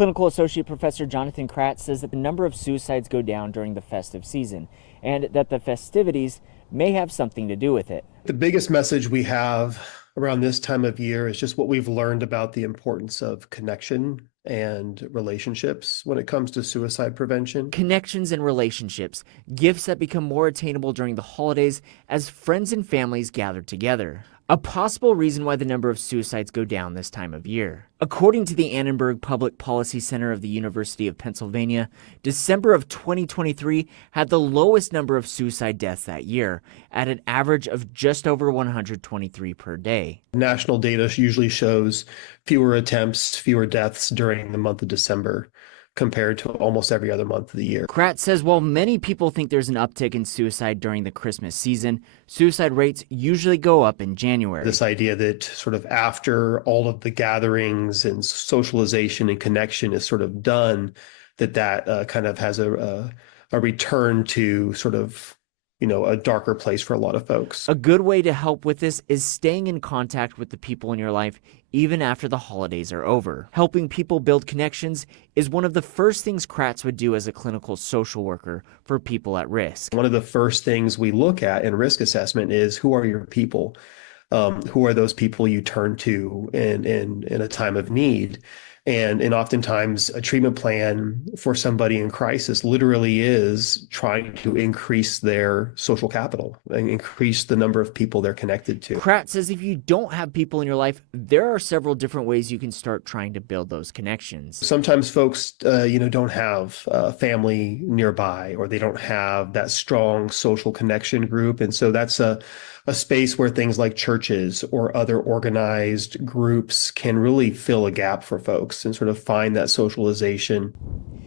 Clinical Associate Professor Jonathan Kratz says that the number of suicides go down during the festive season and that the festivities may have something to do with it. The biggest message we have around this time of year is just what we've learned about the importance of connection and relationships when it comes to suicide prevention. Connections and relationships, gifts that become more attainable during the holidays as friends and families gather together. A possible reason why the number of suicides go down this time of year. According to the Annenberg Public Policy Center of the University of Pennsylvania, December of 2023 had the lowest number of suicide deaths that year, at an average of just over 123 per day. National data usually shows fewer attempts, fewer deaths during the month of December compared to almost every other month of the year. Kratz says while many people think there's an uptick in suicide during the Christmas season, suicide rates usually go up in January. This idea that sort of after all of the gatherings and socialization and connection is sort of done, that kind of has a return to sort of, a darker place for a lot of folks. A good way to help with this is staying in contact with the people in your life even after the holidays are over. Helping people build connections is one of the first things Kratz would do as a clinical social worker for people at risk. One of the first things we look at in risk assessment is who are your people? Who are those people you turn to in a time of need? And oftentimes a treatment plan for somebody in crisis literally is trying to increase their social capital and increase the number of people they're connected to. Kratz says if you don't have people in your life, there are several different ways you can start trying to build those connections. Sometimes folks, don't have family nearby, or they don't have that strong social connection group. And so that's a space where things like churches or other organized groups can really fill a gap for folks and sort of find that socialization.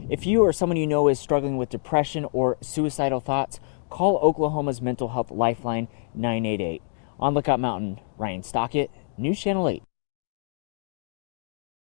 If you or someone you know is struggling with depression or suicidal thoughts, call Oklahoma's Mental Health Lifeline 988. On Lookout Mountain, Ryan Stockett, News Channel 8.